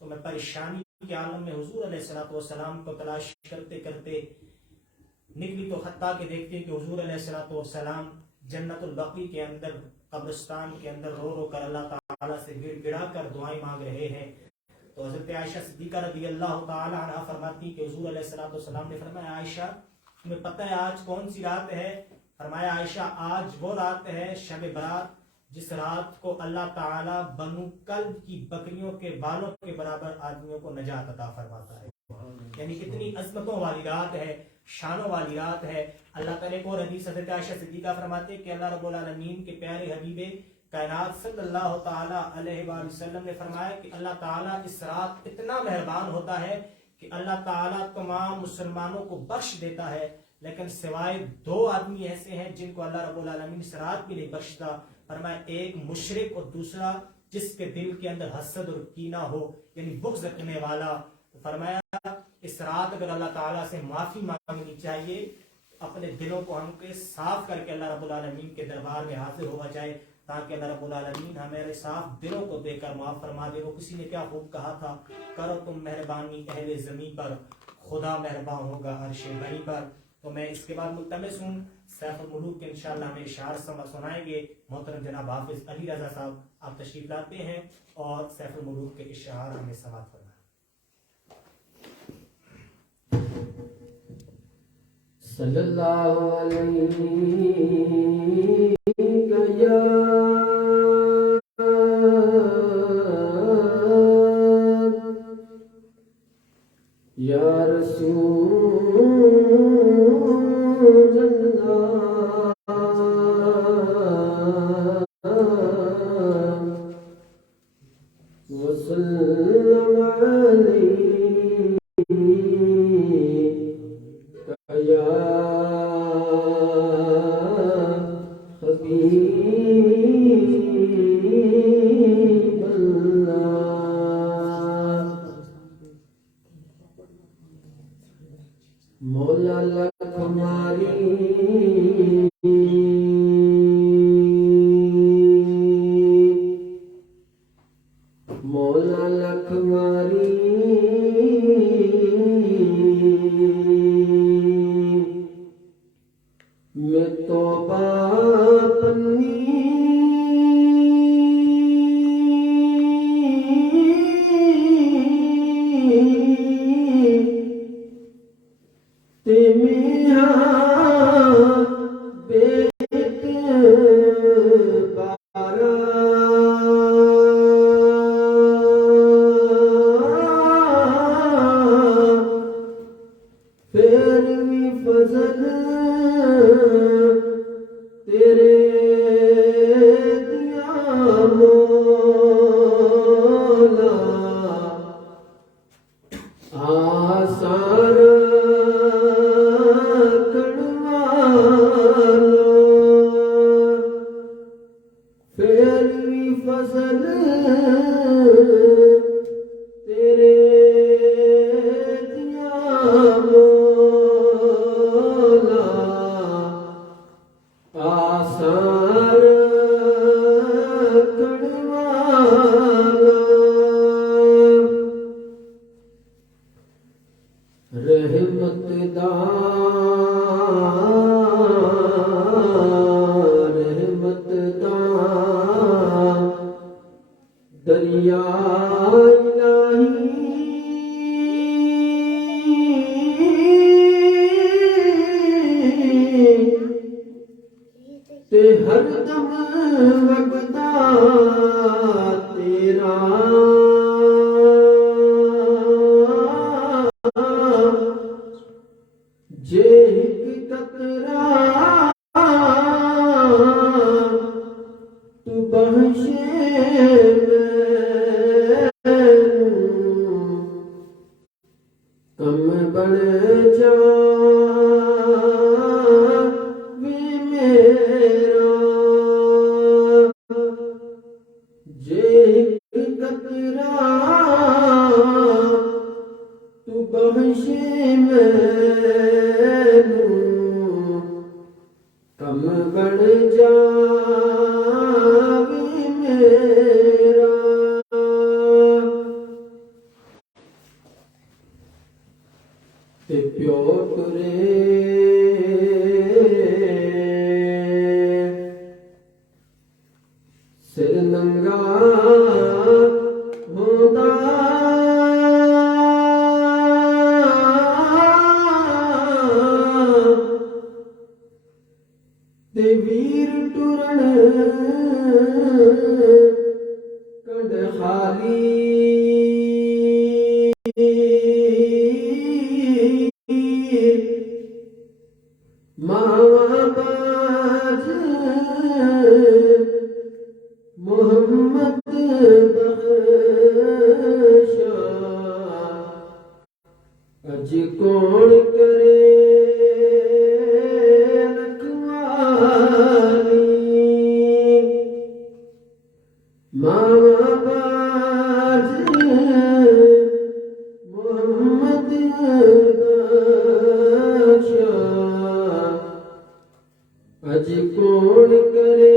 تو میں پریشانی کے عالم میں حضور علیہ السلام کو تلاش کرتے کرتے نکلی، تو حتیٰ کہ دیکھتے ہیں کہ حضور علیہ السلام جنت البقیع کے اندر قبرستان کے اندر رو رو کر اللہ تعالیٰ سے گڑ گڑا کر دعائیں مانگ رہے ہیں۔ تو حضرت عائشہ صدیقہ رضی اللہ تعالی عنہ فرماتی کہ حضور علیہ السلام نے فرمایا عائشہ تمہیں پتہ ہے آج کون سی رات ہے؟ فرمایا عائشہ آج وہ رات ہے شب برات جس رات کو اللہ تعالیٰ بنو کلب کی بکریوں کے بالوں کے برابر آدمیوں کو نجات عطا فرماتا ہے۔ یعنی کتنی عظمتوں والی رات ہے، شانوں والی رات ہے۔ اللہ تعالیٰ کو حدیث حضرت عائشہ صدیقہ فرماتے کہ اللہ رب العالمین کے پیارے حبیب کائنات صلی اللہ تعالیٰ علیہ وآلہ وسلم نے فرمایا کہ اللہ تعالیٰ اس رات اتنا مہربان ہوتا ہے کہ اللہ تعالیٰ تمام مسلمانوں کو بخش دیتا ہے، لیکن سوائے دو آدمی ایسے ہیں جن کو اللہ رب العالمین اس رات بھی نہیں بخشتا۔ فرمایا ایک مشرک اور دوسرا جس کے دل کے اندر حسد اور کینہ ہو، یعنی بغض رکھنے والا۔ فرمایا اس رات اگر اللہ تعالیٰ سے معافی مانگنی چاہیے، اپنے دلوں کو ہم کے صاف کر کے اللہ رب العالمین کے دربار میں حاضر ہوا جائے تاکہ اللہ رب العالمین ہمارے صاف دلوں کو دے کر معاف فرما دے۔ وہ کسی نے کیا خوب کہا تھا، کرو تم مہربانی اہل زمین پر، خدا مہربان ہوگا عرش بری پر۔ تو میں اس کے بعد ملتمس ہوں سیف الملوک کے انشاءاللہ ہمیں اشعار سنائیں گے محترم جناب حافظ علی رضا صاحب، آپ تشریف لاتے ہیں اور سیف الملوک کے اشعار ہمیں سماعت فرمائیں۔ صلی اللہ علیہ یا رسول اللہ وسلم علیہ یا حبیب اللہ۔ مولا لکھ ہماری مولا لکھ ہماری میں توبہ پنی تے میاں بیت بارا پھر بھی فضل تیرے دیا مولا آثار کڑوالا پھر بھی فضل تیرے دیا مولا آثار کڑوالا رحمت رحمت دریا الہی تے ہر دم وگدا تیرا جے ایک قطرہ تو بخشے مینوں کم بڑھ جاوے میرا جے ایک قطرہ تو بخشے مینوں کم بڑھ جاوے میرا ਤੇ ਪਿਓ ਤੁਰੇ ਸਿਰ ਨੰਗਾ ਹੁੰਦਾ ਤੇ ਵੀਰ ਟੁਰਨ ਕੰਡ ਖਾਲੀ ਮਾਵਾ ਬਾਜ ਮੁਹੰਮਦ ਬਖਸ਼ਾ ਅਜ ਕੌਣ ਕਰੇ ਰਖਵਾਲੀ ਮਾਵਾ ਬਾਜ ਮੁਹੰਮਦ ਬਖਸ਼ਾ ਅਜ ਕੌਣ ਕਰੇ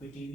PTV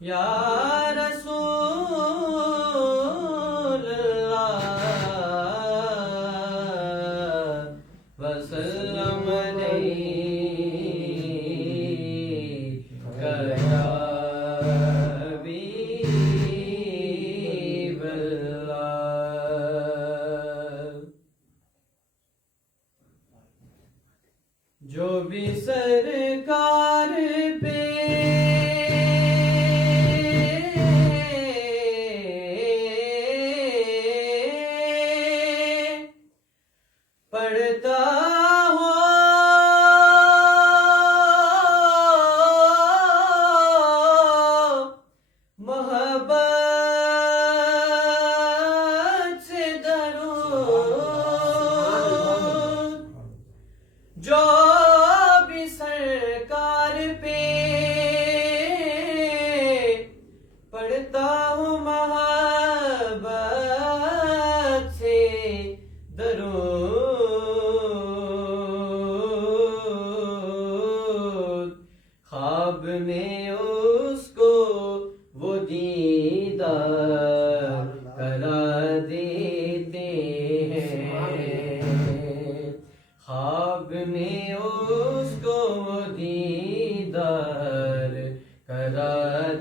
یا رسول اللہ وسلم علیک یا حبیب اللہ. جو بھی سرکار پہ پڑھتا ہو محبت سے درود، جو بھی سرکار پہ پڑھتا ہوں محبت سے درود، خواب میں اس کو وہ دیدار کرا دیتے ہیں، خواب میں اس کو وہ دیدار کرا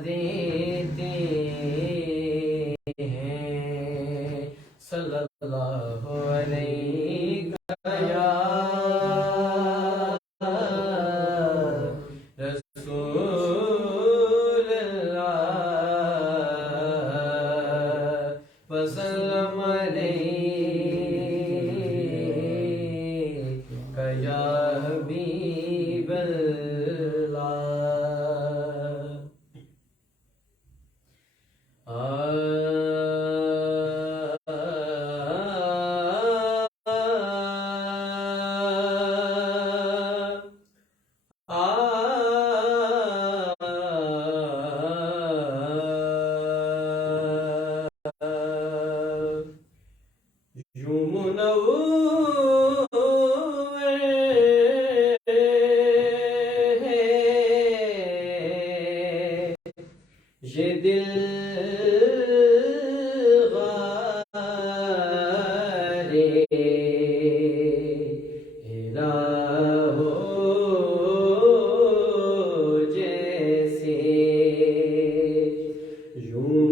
دیتے ہیں. صلی اللہ علیہ یا رسول اللہ وسلم علیک یا حبیب اللہ. یوں منور ہے یہ دل غار ہیرا ہو جیسے، یوں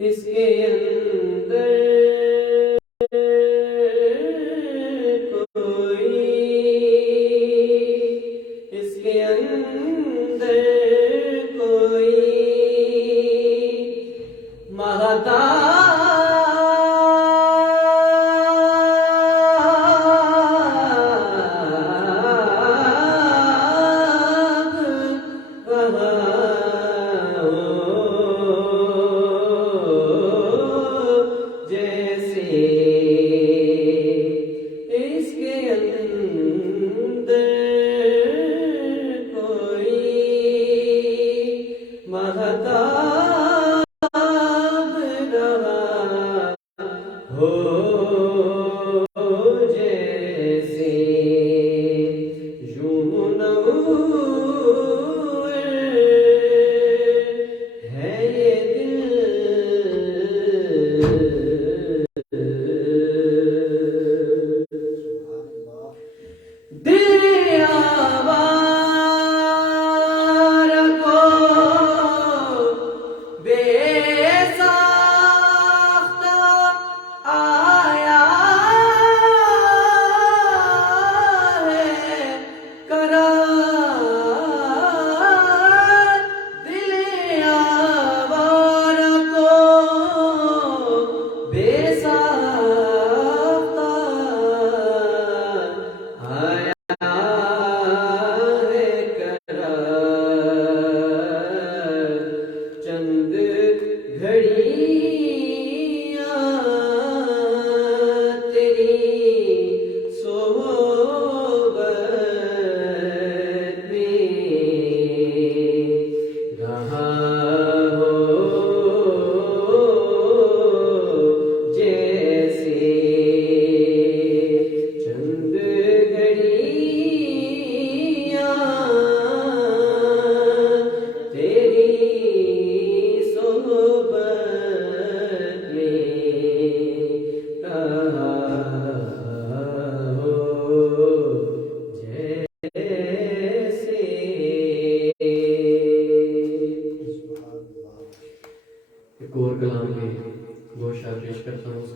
اس کے اندر کوئی، اس کے اندر کوئی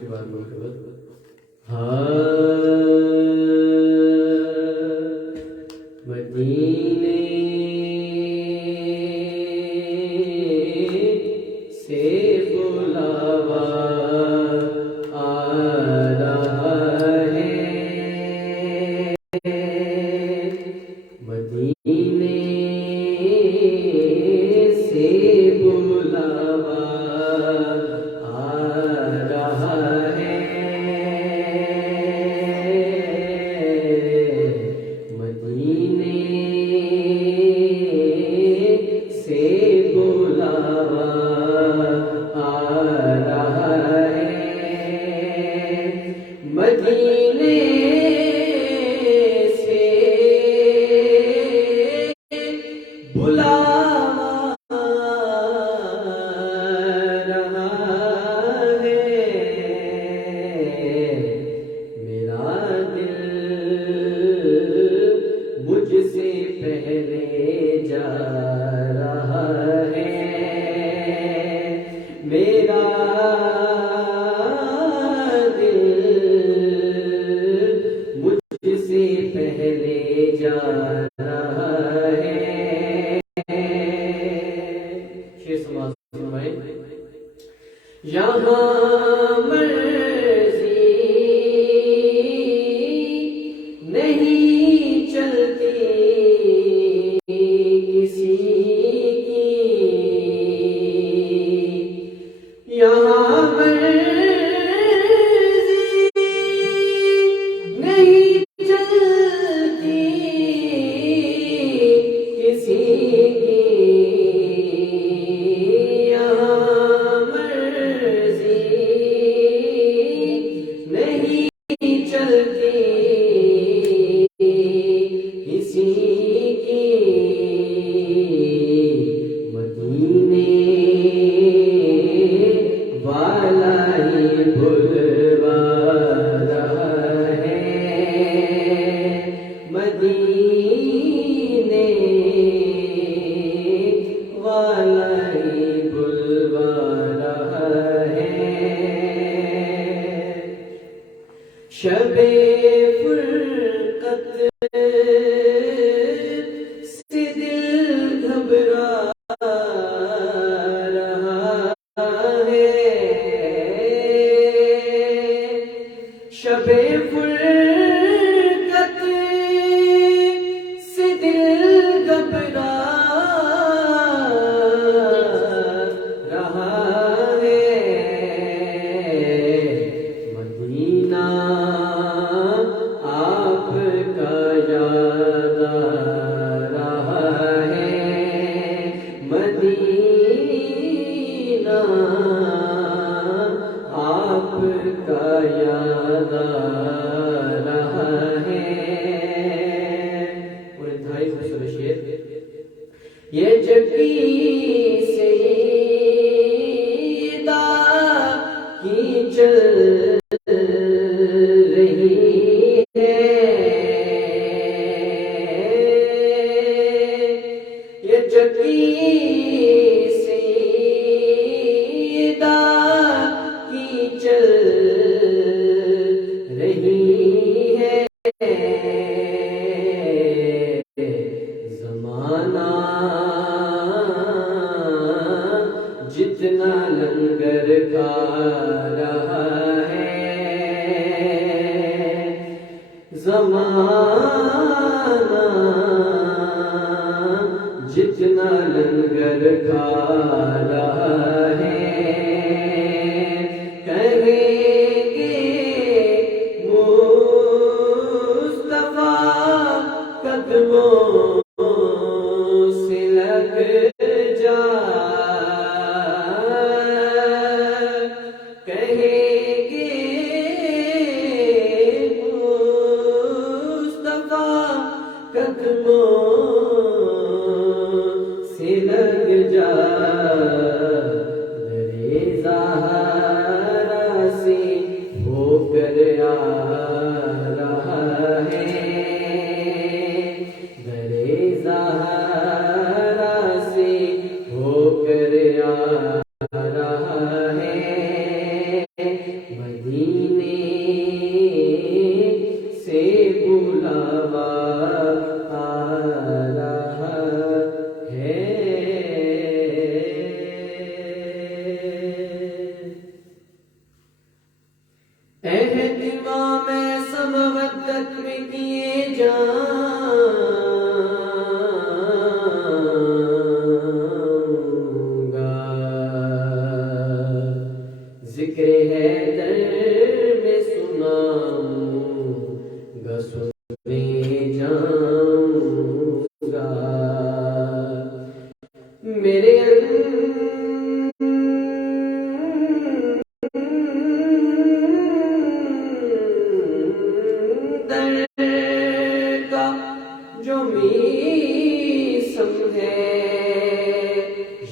کے بعد مرحبت مدینے سے بلاوا آ رہا ہے مدینے سے بلاوا آ رہا ہے مدینے سے بلاوا آ رہا ہے مدینے سے بلاوا رہا ہے میرا دل مجھ سے پہلے جا رہا ہے میرا دل مجھ سے پہلے جا رہا ہے شیر سماعت فرمائیں یہاں مرضی نہیں چلتی کسی کی یہاں مرضی نہیں چلتی کسی کی یہاں مرضی نہیں چلتی کسی کی مدینے والا ہی بلوا رہا ہے مدینے والا ہی بلوا رہا ہے شب فرقت سے دل گھبرا رہا ہے شب فرقت سے دل گھبرا رہا ہے مدینہ آپ کا یاد آ رہا ہے مدینہ آپ کا یاد آ رہا ہے اور انتہائی خوبصورت شعر یہ جگی سیدہ کی چل رہی ہے یہ جگی سیدہ کی چل رہی ہے زمانہ جتنا لنگر کھا رہا ہے زمانہ جتنا لنگر کھا رہا ہے کہیں گے مصطفیٰ قدموں سے لگ جا کہیں گے مصطفیٰ قدموں سے لگ جا درے زہرا سے ہو کر آ رہا ہے درے زہرا سے ہو کر آ رہا ہے سمجھے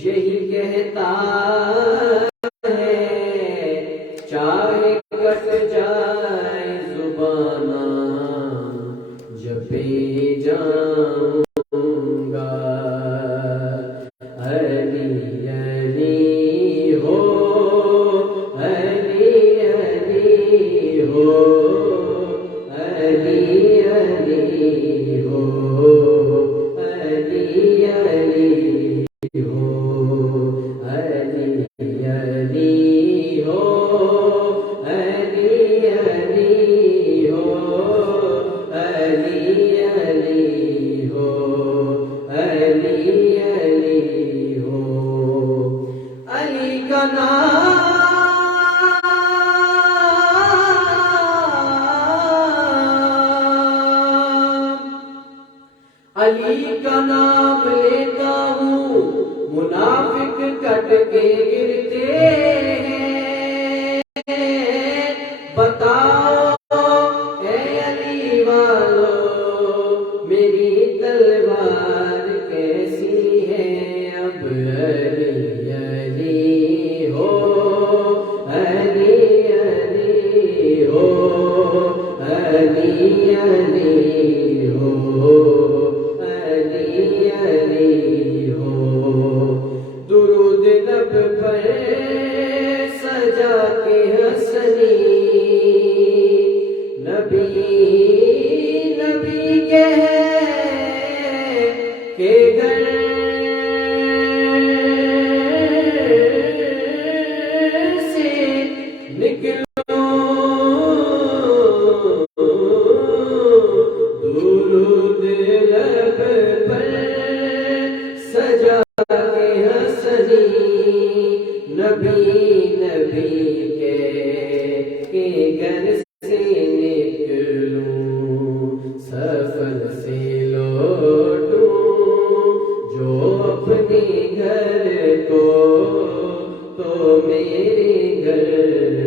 یہی کہتا ہے چاہے کٹ جائے زبانہ جبے جاؤں گا علی علی ہو علی علی ہو علی علی ہو علی علی ہو علی علی ہو علی علی ہو علی علی ہو علی علی ہو علی کا علی کا نام لیتا ہوں منافق کٹ کے گرتے ہیں بتاؤ اے علی والو میری تلوار کیسی ہے اب علی علی ہو علی علی ہو علی علی ہو علی علی ہو درود لب پر سجا کے حسنی نبی نبی کے گھر سے نکلو درود لب پر سجا کے حسنی نبی نبی کے گھر سے نکلوں سفر سے لوٹوں جو اپنے گھر کو تو میرے گھر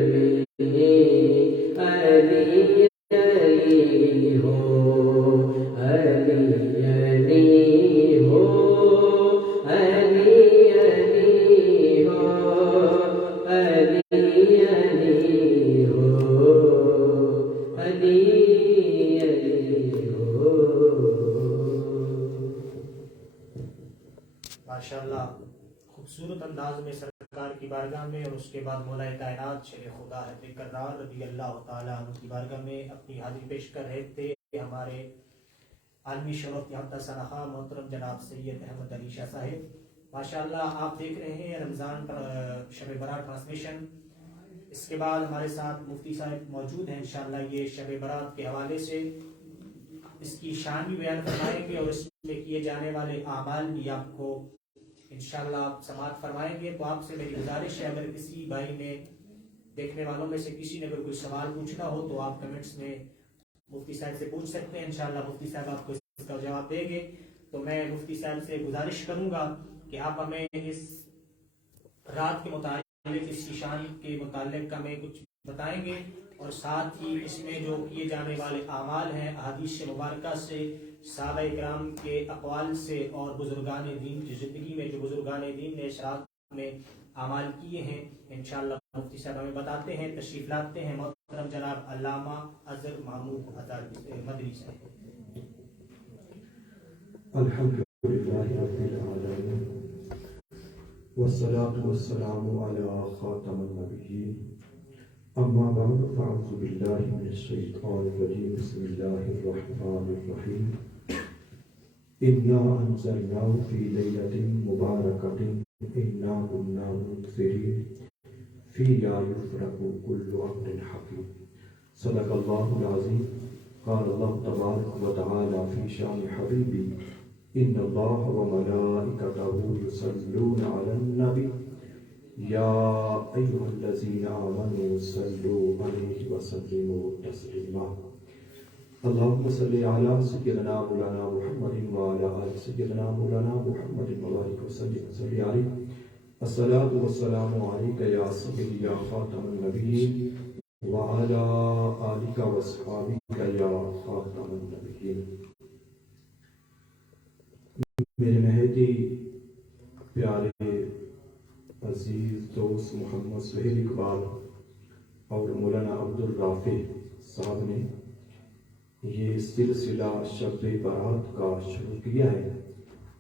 میں علی علی ہو علی علی ہو علی علی ہو علی علی ہو علی علی ہو ماشاءاللہ خوبصورت انداز میں سرکار کی بارگاہ میں اور اس کے بعد مولا کائنات شیخ خدا حضرت کرار رضی اللہ تعالیٰ عنہ کی بارگاہ میں اپنی حاضری پیش کر رہے تھے ہمارے عالمی شرف یافتہ سنخا محترم جناب سید احمد علی شاہ صاحب. ماشاءاللہ آپ دیکھ رہے ہیں رمضان شب برات ٹرانسمیشن. اس کے بعد ہمارے ساتھ مفتی صاحب موجود ہیں. انشاءاللہ یہ شب برات کے حوالے سے اس کی شان بھی بیان فرمائیں گے اور اس میں کیے جانے والے اعمال بھی آپ کو انشاءاللہ آپ سماعت فرمائیں گے. تو آپ سے میری گزارش ہے اگر کسی بھائی نے دیکھنے والوں میں سے کسی نے اگر کوئی سوال پوچھنا ہو تو آپ کمنٹس میں مفتی صاحب سے پوچھ سکتے ہیں. انشاءاللہ مفتی صاحب آپ کو اس کا جواب دیں گے. تو میں مفتی صاحب سے گزارش کروں گا کہ آپ ہمیں اس رات کے متعلق اس کی شان کے متعلق ہمیں کچھ بتائیں گے اور ساتھ ہی اس میں جو کیے جانے والے اعمال ہیں احادیث مبارکہ سے صحابہ کرام کے اقوال سے اور بزرگان دین کی زندگی میں جو بزرگان دین نے اس رات میں اعمال کیے ہیں انشاءاللہ مفتی صاحب ہمیں بتاتے ہیں. تشریف لاتے ہیں محترم جناب علامہ اظہر محمود مدنی صاحب. الحمدللہ رب العالمین والصلاة والسلام على خاتم النبیین اما بعد فاعوذ باللہ من الشیطان الرجیم بسم اللہ الرحمن الرحیم انا انزلناه في لیلۃ مبارکۃ انا كنا منذرین فیہا یفرق کل امر حکیم. صدق اللہ العظیم. قال اللہ تبارک وتعالی فی شان حبیبی ان اللہ وملائکتہ یصلون علی النبی یا ایھا الذین آمنوا صلوا علیہ وسلموا تسلیما. اللهم صل علی سیدنا مولانا محمد وعلی آل سیدنا مولانا محمد وبارک وسلم علیہ. الصلاۃ والسلام علیک یا سیدی یا خاتم النبیین وعلی آلک واصحابک یا خاتم النبیین. میرے مہدی پیارے عزیز دوست محمد سہیل اقبال اور مولانا عبد الرافع صاحب نے یہ سلسلہ شب برات کا شروع کیا ہے.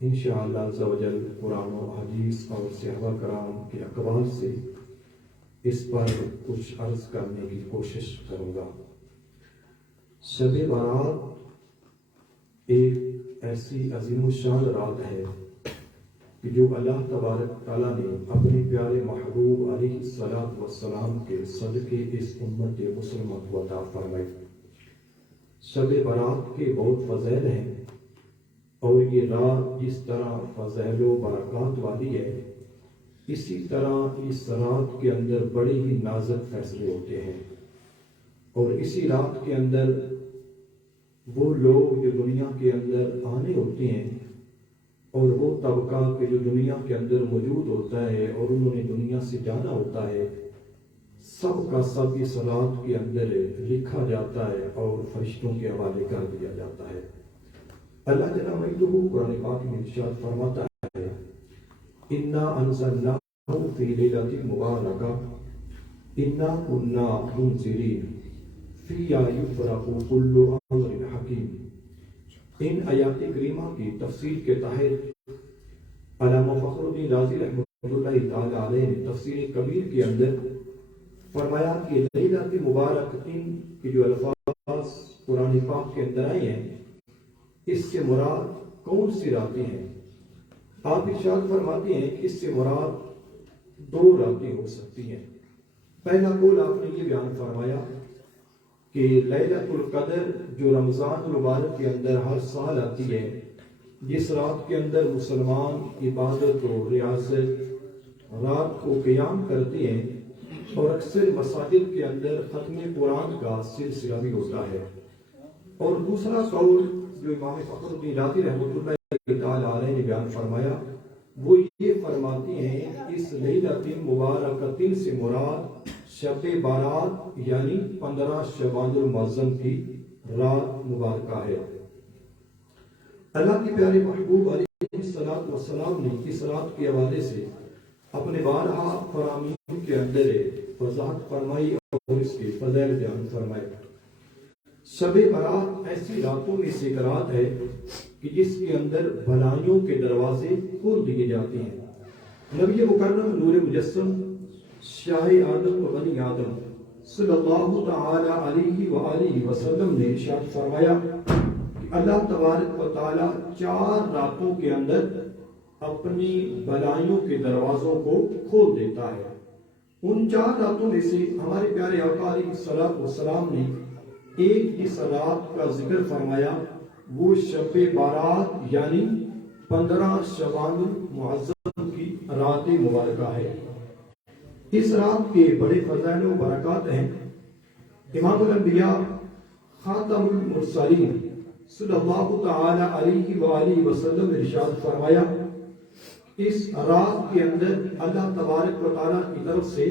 انشاءاللہ عز و جل قرآن و حدیث اور صحابہ کرام کے اقوال سے اس پر کچھ عرض کرنے کی کوشش کروں گا. شب برات ایک ایسی عظیم الشان رات ہے کہ جو اللہ تبارک تعالیٰ نے اپنے پیارے محبوب علیہ الصلوۃ والسلام کے صدقے اس امت مسلمہ کو عطا فرمائی. شب برات کے بہت فضائل ہیں اور یہ رات جس طرح فضائل و برکات والی ہے اسی طرح اس رات کے اندر بڑے ہی نازک فیصلے ہوتے ہیں. اور اسی رات کے اندر وہ لوگ جو دنیا کے اندر آنے ہوتے ہیں اور وہ طبقہ کے جو دنیا کے اندر موجود ہوتا ہے اور انہوں نے دنیا سے جانا ہوتا ہے سب کا سب اس رات کے اندر لکھا جاتا ہے اور فرشتوں کے حوالے کر دیا جاتا ہے. اللہ جل مجدہ قرآن پاک میں ارشاد فرماتا ہے انا انزلناہ فی لیلۃ مبارکہ انا کنا منذرین فیہا یفرق کل امر حکیم. ان آیات کریمہ کی تفسیر کے تحت علامہ فخر الدین رازی رحمۃ اللہ تعالی علیہ نے تفسیر کبیر کے اندر فرمایا کہ لیلۃ مبارک ان کے جو الفاظ قرآن پاک کے اندر آئے ہیں اس سے مراد کون سی راتیں ہیں. آپ ارشاد فرماتے ہیں کہ اس سے مراد دو راتیں ہو سکتی ہیں. پہلا قول آپ نے یہ بیان فرمایا کہ لیلۃ القدر جو رمضان المبارک کے اندر ہر سال آتی ہے جس رات کے اندر مسلمان عبادت و ریاضت رات کو قیام کرتے ہیں اور اکثر مساجد کے اندر ختم قرآن کا سلسلہ بھی ہوتا ہے. اور دوسرا قول جو امام فخر الدین رازی رحمۃ اللہ تعالی علیہ نے بیان فرمایا وہ یہ فرماتے ہیں اس لیلۃ مبارکۃ سے مراد شب برات یعنی 15 شعبان المعظم کی رات مبارکہ ہے. اللہ کے پیارے محبوب علیہ الصلوۃ والسلام نے اس رات کے حوالے سے اپنے بارہا فرامین کے اندر وضاحت فرمائی اور اس کے فضائل بیان فرمائے. شب برات ایسی راتوں میں سے ایک رات ہے کہ جس کے اندر بھلائیوں کے دروازے کھول دیے جاتے ہیں. نبی مکرم نور مجسم شاہ آدم و بنی آدم صلی اللہ تعالی علیہ وآلہ وسلم نے ارشاد فرمایا کہ اللہ تبارک و تعالی 4 راتوں کے اندر اپنی بھلائیوں کے دروازوں کو کھول دیتا ہے. ان 4 راتوں میں سے ہمارے پیارے آقا علیہ الصلوۃ والسلام نے ایک اس رات کا ذکر فرمایا وہ شب برات یعنی 15 شعبان المعظم کی رات مبارکہ ہے. اس رات کے بڑے فضائل و برکات ہیں. امام الانبیاء خاتم المرسلین صلی اللہ تعالی علیہ وآلہ وسلم نے ارشاد فرمایا اس رات کے اندر اللہ تبارک و تعالی کی طرف سے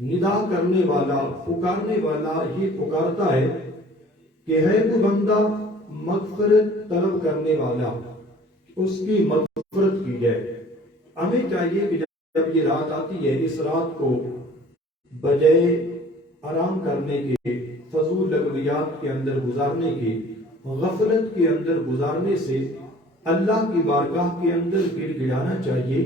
ندا کرنے والا پکارنے والا یہ پکارتا ہے کہ ہے وہ بندہ مغفرت طلب کرنے والا اس کی مغفرت کی جائے. ہمیں چاہیے کہ جب یہ رات آتی ہے اس رات کو بجائے آرام کرنے کے فضول لغویات کے اندر گزارنے کے غفلت کے اندر گزارنے سے اللہ کی بارگاہ کے اندر گر گڑانا چاہیے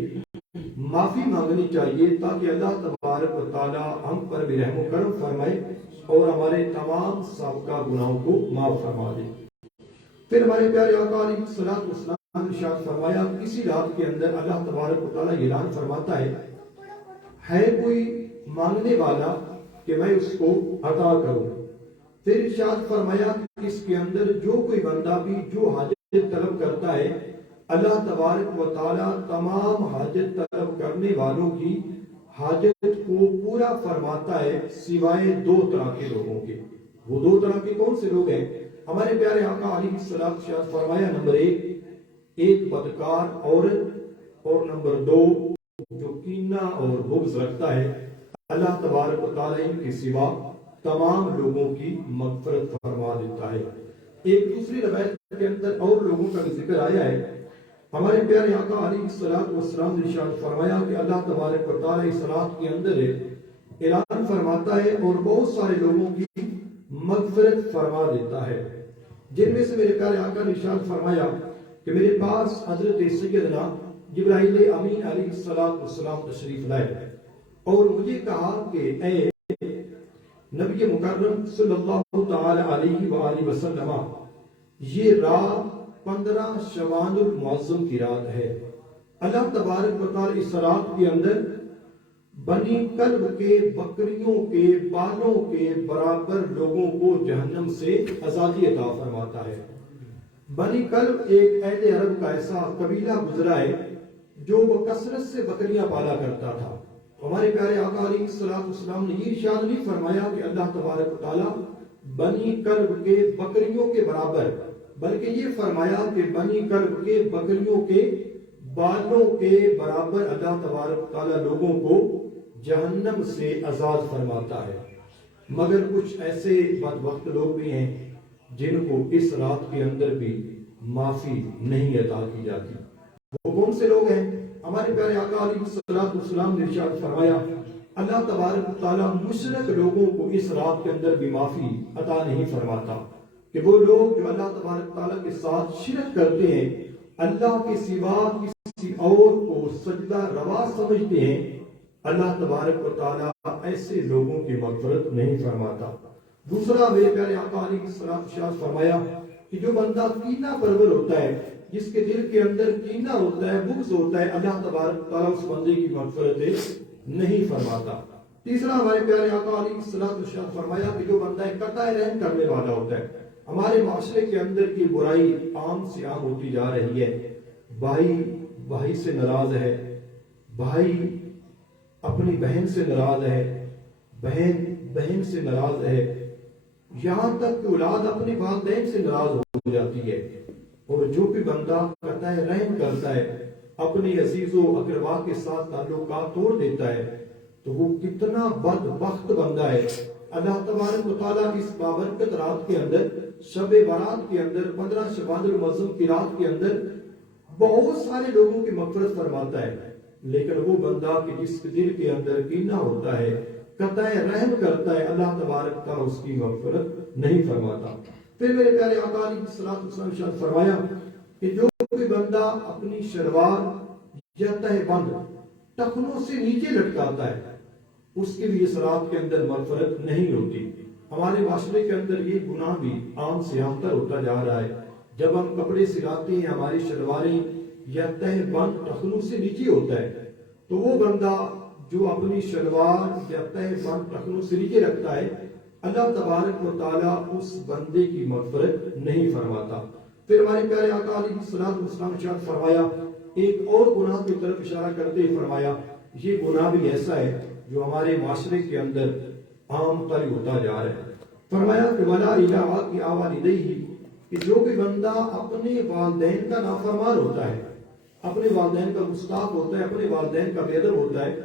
معافی مانگنی چاہیے تاکہ اللہ تبارک و تعالی ہم پر بھی رحم و کرم فرمائے اور ہمارے تمام سابقہ گناہوں کو معاف فرما دے. پھر ہمارے پیارے آقا علیہ الصلوۃ والسلام نے ارشاد فرمایا اسی رات کے اندر اللہ تبارک و تعالی اعلان فرماتا ہے کوئی مانگنے والا کہ میں اس کو عطا کروں. پھر ارشاد فرمایا کہ اس کے اندر جو کوئی بندہ بھی جو حاجت طلب کرتا ہے اللہ تبارک و تعالی تمام حاجت طلب کرنے والوں کی حاجت کو پورا فرماتا ہے سوائے 2 طرح کے لوگوں کے. وہ 2 طرح کے کون سے لوگ ہیں؟ ہمارے پیارے آقا علیہ الصلوۃ والسلام فرمایا نمبر 1 ایک بدکار عورت اور نمبر 2 جو کینہ اور بغض رکھتا ہے اللہ تبارک و تعالی ان کے سوا تمام لوگوں کی مغفرت فرما دیتا ہے. ایک دوسری روایت کے اندر اور لوگوں کا ذکر آیا ہے ہمارے پیارے آقا علیہ السلام نے ارشاد فرمایا کہ اللہ تبارک و تعالیٰ اس رات کے اندر اعلان فرماتا ہے اور بہت سارے لوگوں کی مغفرت فرما دیتا ہے، جن میں سے میرے پیارے آقا نے ارشاد فرمایا کہ میرے پاس حضرت سیدنا جبرائیل امین علیہ السلام تشریف لائے اور مجھے کہا کہ اے نبی مکرم صلی اللہ تعالی علیہ وآلہ وسلم، یہ رات 15 شوال المعظم کی رات ہے۔ اللہ تبارک و تعالی اس رات کے اندر بنی کلب کے بکریوں کے بالوں کے برابر لوگوں کو جہنم سے آزادی عطا فرماتا ہے۔ بنی کلب ایک اہل عرب کا ایسا قبیلہ گزرا ہے جو وہ کثرت سے بکریاں پالا کرتا تھا۔ ہمارے پیارے آقا علیہ السلام نے یہ ارشاد نہیں فرمایا کہ اللہ تبارک و تعالی بنی کلب کے بکریوں کے برابر، بلکہ یہ فرمایا کہ بنی کلب کے بکریوں کے بالوں کے برابر اللہ تبارک و تعالی لوگوں کو جہنم سے آزاد فرماتا ہے۔ مگر کچھ ایسے بدبخت لوگ بھی ہیں جن کو اس رات کے اندر بھی معافی نہیں عطا کی جاتی۔ وہ کون سے لوگ ہیں؟ ہمارے پیارے آقا علیہ السلام نے ارشاد فرمایا اللہ تبارک و تعالی مشرک لوگوں کو اس رات کے اندر بھی معافی عطا نہیں فرماتا، کہ وہ لوگ جو اللہ تبارک و تعالی کے ساتھ شرک کرتے ہیں، اللہ کے سوا کسی اور کو سجدہ روا سمجھتے ہیں، اللہ تبارک و تعالی ایسے لوگوں کی مغفرت نہیں فرماتا۔ دوسرا میرے پیارے آقا علیہ السلام نے ارشاد فرمایا کہ جو بندہ کینہ پرور ہوتا ہے، جس کے دل کے اندر کینہ ہوتا ہے، بغض ہوتا ہے، اللہ تبارک تعالیٰ اس بندے کی مغفرت نہیں فرماتا۔ تیسرا ہمارے پیارے آقا علیہ السلام نے ارشاد فرمایا کہ جو بندہ قطع رحم کرنے والا ہوتا ہے۔ ہمارے معاشرے کے اندر کی برائی عام سے عام ہوتی جا رہی ہے، بھائی سے ناراض ہے، بھائی اپنی بہن سے ناراض ہے، بہن سے ناراض ہے، یہاں تک کہ اولاد اپنے والدین سے ناراض ہو جاتی ہے۔ اور جو بھی بندہ قطع رحم کرتا ہے، اپنے عزیز و اقربا کے ساتھ تعلقات توڑ دیتا ہے، تو وہ کتنا بدبخت بندہ ہے۔ اللہ تبارک و تعالیٰ اس بابرکت رات کے اندر، شب برات کے اندر، 15 شوال المعظم کی رات کے اندر بہت سارے لوگوں کی مغفرت فرماتا ہے، لیکن وہ بندہ کہ جس کے دل کے اندر کینہ ہوتا ہے، قطع رحم کرتا ہے، اللہ تبارک تعالیٰ اس کی مغفرت نہیں فرماتا۔ پھر میرے پیارے آقا علیہ السلام نے فرمایا کہ جو کوئی بندہ اپنی شلوار یا تہ بند ٹخنوں سے نیچے لٹکاتا ہے، اس کے لیے اس رات کے اندر مغفرت نہیں ہوتی۔ ہمارے معاشرے کے اندر یہ گناہ بھی عام سے عام تر ہوتا جا رہا ہے۔ جب ہم کپڑے سلاتے ہیں، ہماری شلواریں یا تہ بند ٹخنوں سے نیچے ہوتا ہے، تو وہ بندہ جو اپنی شلوار یا تہ بند ٹخنوں سے نیچے رکھتا ہے، اللہ تبارک و تعالیٰ اس بندے کی مغفرت نہیں فرماتا۔ پھر ہمارے پیارے آقا علیہ السلام نے فرمایا، ایک اور گناہ کی طرف اشارہ کرتے فرمایا، یہ گناہ بھی ایسا ہے جو ہمارے معاشرے کے اندر عام تر ہوتا جا رہا ہے۔ فرمایا کہ وَلَا إِلَىٰ وَالِدَيْهِ، کہ جو بھی بندہ اپنے والدین کا نافرمان ہوتا ہے، اپنے والدین کا گستاخ ہوتا ہے، اپنے والدین کا بے ادب ہوتا ہے،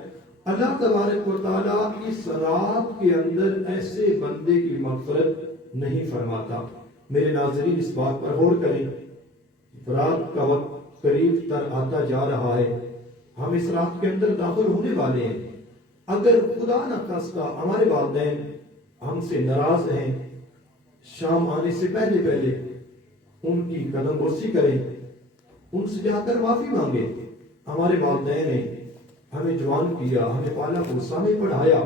اللہ تبارک و تعالیٰ اس رات کے اندر ایسے بندے کی مغفرت نہیں فرماتا۔ میرے ناظرین اس بات پر غور کریں، رات کا وقت قریب تر آتا جا رہا ہے، ہم اس رات کے اندر داخل ہونے والے ہیں۔ اگر خدا نہ خواستہ ہمارے والدین ہم سے ناراض ہیں، شام آنے سے پہلے پہلے ان کی قدم بوسی کریں، ان سے جا کر معافی مانگے۔ ہمارے والدین نے ہمیں جوان کیا، ہمیں پالا پوسا، ہمیں پڑھایا،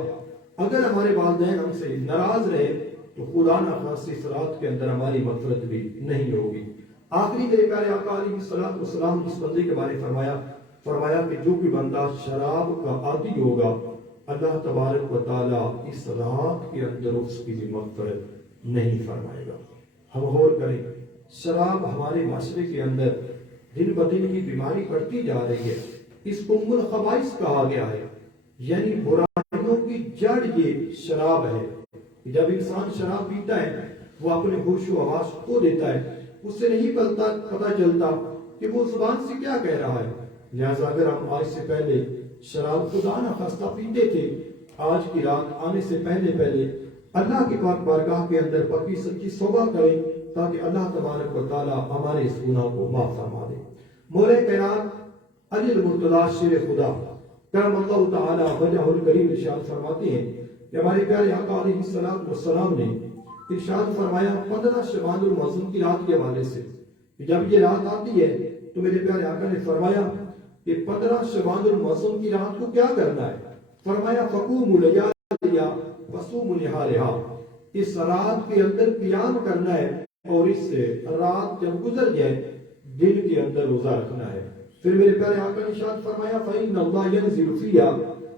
اگر ہمارے والدین ہم سے ناراض رہے تو خدا نہ خواستہ اس رات کے اندر ہماری مغفرت بھی نہیں ہوگی۔ آخری میرے پیارے آقا علیہ السلام اس بندے کے بارے فرمایا کہ جو بھی بندہ شراب کا عادی ہوگا، اللہ تبارک و تعالیٰ اس رات کے اندر اس کی بھی مغفرت نہیں فرمائے گا۔ ہم غور کریں، شراب ہمارے معاشرے کے اندر دن بدن کی بیماری بڑھتی جا رہی ہے۔ اس کو ام الخبائث کہا گیا ہے، یعنی برائیوں کی جڑ یہ شراب ہے۔ جب انسان شراب پیتا ہے، وہ اپنے ہوش و حواس کھو دیتا ہے، اس سے نہیں پتہ چلتا کہ وہ زبان سے کیا کہہ رہا ہے۔ لہٰذا اگر ہم آج سے پہلے شراب خدا نہ خواستہ پیتے تھے، آج کی رات آنے سے پہلے پہلے اللہ کی پاک بارگاہ کے اندر پکی سچی توبہ کریں، تاکہ اللہ تبارک و تعالیٰ ہمارے اس گناہ کو معاف فرما دے۔ مولا کائنات علی المرتضی شیر خدا کرم اللہ تعالی وجہ الکریم ارشاد فرماتے ہیں کہ ہمارے پیارے آقا علیہ الصلوۃ والسلام نے ارشاد فرمایا 15 شعبان المعظم کی رات کے حوالے سے کہ جب یہ رات آتی ہے تو میرے پیارے آقا نے فرمایا کہ 15 شعبان المعظم کی رات کو کیا کرنا ہے؟ فرمایا فقوموا لیالیا وصوموا نہارہا، اس رات کے اندر قیام کرنا ہے اور اس سے رات جب گزر جائے دن کے اندر روزہ رکھنا ہے۔ پھر میرے پیارے آقا نے ارشاد فرمایا فإن اللہ ينزل فیہا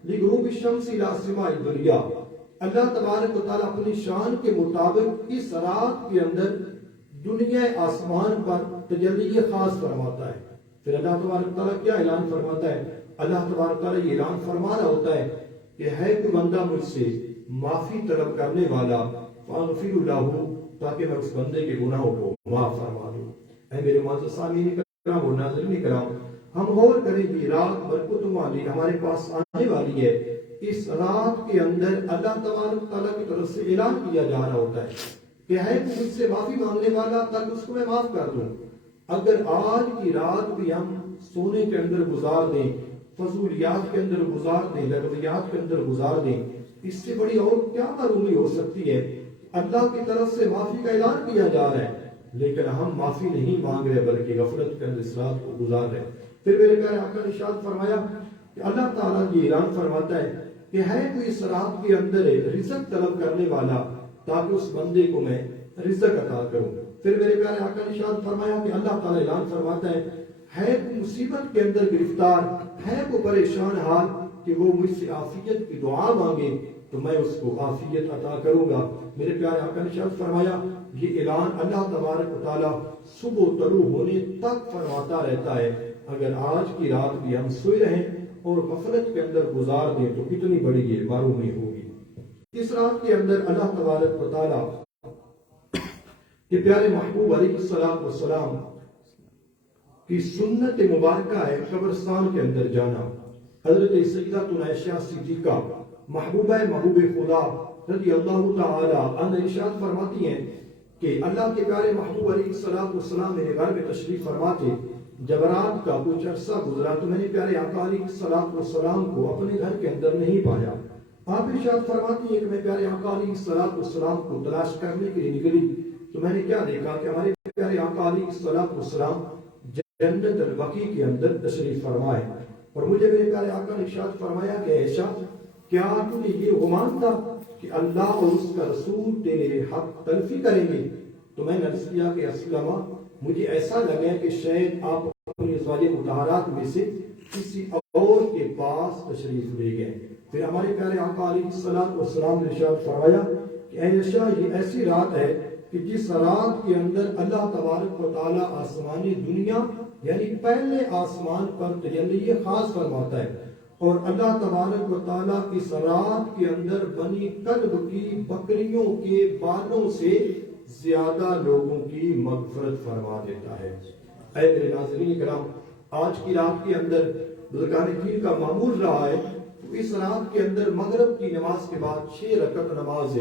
لغروب الشمس الی سماء الدنیا، اللہ تبارک و تعالیٰ اپنی شان کے مطابق اس رات کے اندر دنیا آسمان پر تجلی خاص فرماتا ہے۔ پھر اللہ تبارک تعالیٰ کیا اعلان فرماتا ہے؟ اللہ تبارک تعالیٰ یہ اعلان فرما رہا ہوتا ہے کہ ہے کوئی بندہ مجھ سے معافی طلب کرنے والا فاغفر لہ، تاکہ میں اس بندے کے گناہوں کو معاف فرما دوں۔ اے میرے معزز سامعین کرام اور ناظرین کرام، ہم غور کریں کہ رات برکتوں والی ہمارے پاس آنے والی ہے۔ اس رات کے اندر اللہ تبارک تعالیٰ کی طرف سے اعلان کیا جا رہا ہوتا ہے کہ ہے کوئی مجھ سے معافی مانگنے والا تاکہ اس کو میں معاف کر دوں۔ اگر آج کی رات بھی ہم سونے کے اندر گزار دیں، فضولیات کے اندر گزار دیں، لغویات کے اندر گزار دیں، اس سے بڑی اور کیا معلومی ہو سکتی ہے؟ اللہ کی طرف سے معافی کا اعلان کیا جا رہا ہے لیکن ہم معافی نہیں مانگ رہے بلکہ غفلت کے اندر اس رات کو گزار رہے ہیں۔ پھر میرے پیارے آقا نے ارشاد فرمایا کہ اللہ تعالیٰ یہ اعلان فرماتا ہے کہ ہے کوئی اس رات کے اندر رزق طلب کرنے والا تاکہ اس بندے کو میں رزق عطا کروں۔ پھر میرے پیارے آقا نے ارشاد فرمایا کہ اللہ تعالیٰ اعلان فرماتا ہے کوئی مصیبت کے اندر گرفتار، ہے کوئی پریشان حال کہ وہ مجھ سے عافیت کی دعا مانگے تو میں اس کو عافیت عطا کروں گا۔ میرے پیارے آقا نے ارشاد فرمایا یہ اعلان اللہ تبارک و تعالیٰ صبح طلوع ہونے تک فرماتا رہتا ہے۔ اگر آج کی رات بھی ہم سوئے رہیں اور غفلت کے اندر گزار دیں تو کتنی بڑی یہ معرومی ہوگی۔ اس رات کے اندر اللہ تبارک و تعالیٰ کہ پیارے محبوب علیہ السلام کی سنت مبارکہ ہے قبرستان کے اندر جانا۔ حضرت سیدہ عائشہ صدیقہ محبوبہ محبوب خدا رضی اللہ تعالی عنہ ارشاد فرماتی ہیں کہ اللہ کے پیارے محبوب علیہ السلام میرے گھر میں تشریف فرماتے، جب رات کا کچھ عرصہ گزرا تو میں نے پیارے آقا علیہ السلام کو اپنے گھر کے اندر نہیں پایا۔ آپ ارشاد فرماتی ہیں کہ میں پیارے آقا علیہ السلام کو تلاش کرنے کے لیے نکلی تو میں نے کیا دیکھا کہ ہمارے پیارے آقا علیہ السلام جنت البقیع کے اندر تشریف فرمائے، اور مجھے میرے پیارے آقا نے ارشاد فرمایا کہ عائشہ کیا تجھے یہ گمان تھا کہ اللہ اور اس کا رسول تیرے حق تلفی کریں گے؟ تو میں نے عرض کیا کہ اسلمہ مجھے ایسا لگا کہ شاید آپ اپنی ازواج مطہرات میں سے کسی اور کے پاس تشریف لے گئے۔ پھر ہمارے پیارے آقا علیہ السلام نے ارشاد فرمایا کہ عائشہ یہ ایسی رات ہے کہ جس رات کے اندر اللہ تبارک و تعالیٰ آسمانی دنیا یعنی پہلے آسمان پر تجلی خاص فرماتا ہے، اور اللہ تبارک و تعالیٰ اس رات کے اندر بنی کلب کی بکریوں کے بالوں سے زیادہ لوگوں کی مغفرت فرما دیتا ہے۔ اے میرے ناظرین کرام، آج کی رات کے اندر بزرگان دین کا معمول رہا ہے تو اس رات کے اندر مغرب کی نماز کے بعد 6 رکعت نماز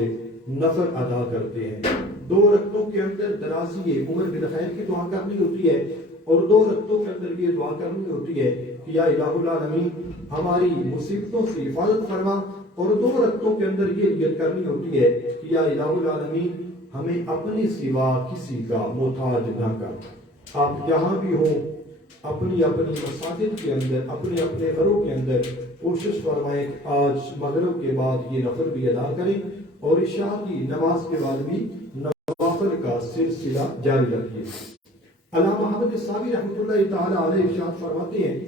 نفل ادا کرتے ہیں۔ 2 رکعتوں کے اندر درازی عمر بن خیر کی دعا کرنی ہوتی ہے، اور 2 رکعتوں کے اندر یہ دعا کرنی ہوتی ہے کہ یا الہ العالمین ہماری مصیبتوں سے حفاظت فرما، اور 2 رکعتوں کے اندر یہ نیت کرنی ہوتی ہے کہ یا الہ العالمین ہمیں اپنے سوا کسی کا محتاج نہ کر۔ آپ جہاں بھی ہوں اپنی اپنی مساجد کے اندر اپنے اپنے گھروں کے اندر کوشش فرمائیں کہ آج مغرب کے بعد یہ نفل بھی ادا کریں، اور عشاء کی نماز کے بعد بھی نوافل کا سلسلہ جاری رکھیے۔ علامہ محمد صابری رحمۃ اللہ تعالی علیہ ارشاد فرماتے ہیں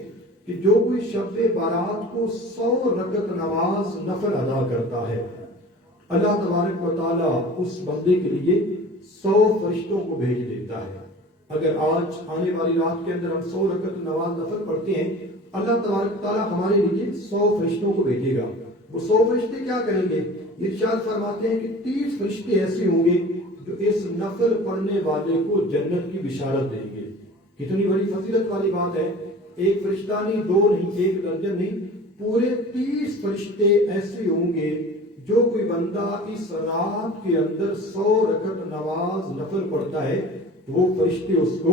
کہ جو کوئی شب بارات کو 100 رکعت نماز نفل ادا کرتا ہے، اللہ تبارک و تعالیٰ اس بندے کے لیے 100 فرشتوں کو بھیج دیتا ہے۔ اگر آج آنے والی رات کے اندر ہم 100 رکعت نماز نفل پڑھتے ہیں، اللہ تبارک و تعالیٰ ہمارے لیے 100 فرشتوں کو بھیجے گا۔ وہ 100 فرشتے کیا کریں گے؟ ارشاد فرماتے ہیں کہ 30 فرشتے ایسے ہوں گے جو اس نفل پڑھنے والے کو جنت کی بشارت دیں گے۔ کتنی بڑی فضیلت والی بات ہے! ایک فرشتہ نہیں، 2 نہیں، 1 درجن نہیں، پورے 30 فرشتے ایسے ہوں گے جو کوئی بندہ اس رات کے اندر 100 رکعت نماز نفل پڑھتا ہے، وہ فرشتے اس کو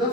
10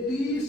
30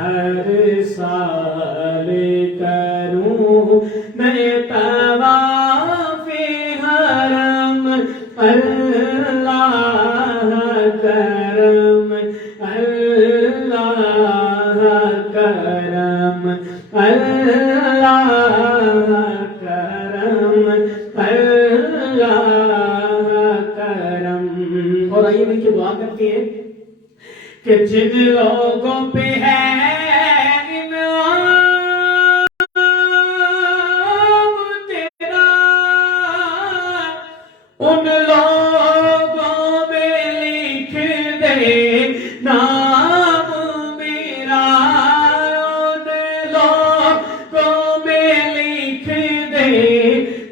ہر سال کروں میں طواف حرم اللہ کرم اللہ کرم اللہ کرم اللہ کرم. اور آئیے دیکھیے دعا کرتے ہیں کہ جن لوگوں پہ ہے انعام تیرا ان لوگوں میں لکھ دے نام میرا. ان لوگوں میں لکھ دے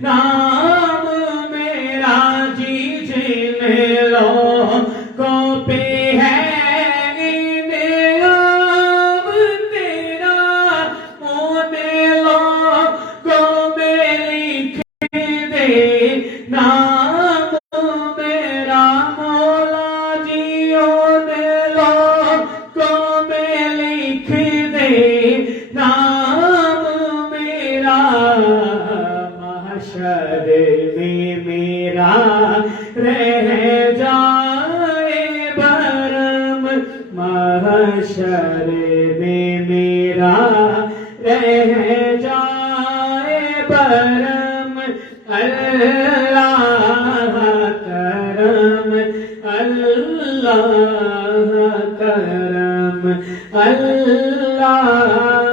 نام میرا جی. جن لوگوں پہ ہے نام میرا مولا جی. ان لوگوں میں لکھ دے نام میرا. محشر میں میرا رہ جائے برم. محشر میں میرا رہ جائے برم. اللہ کرم اللہ کرم اللہ